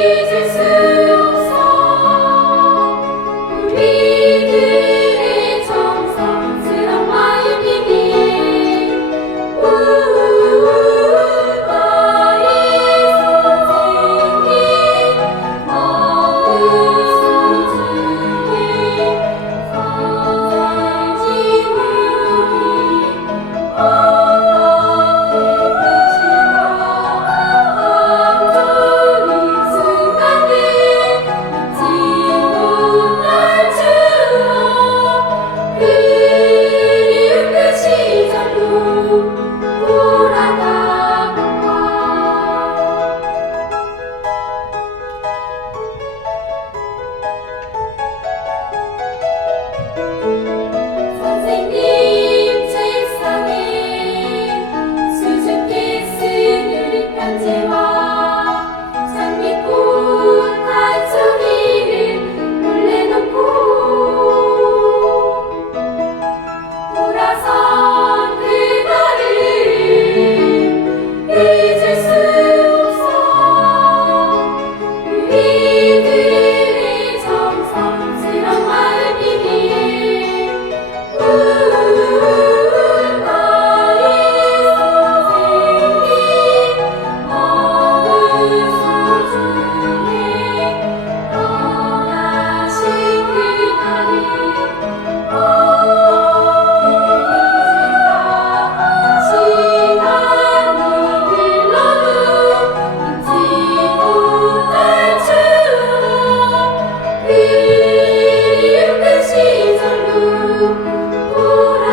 Jesus. Is Lord.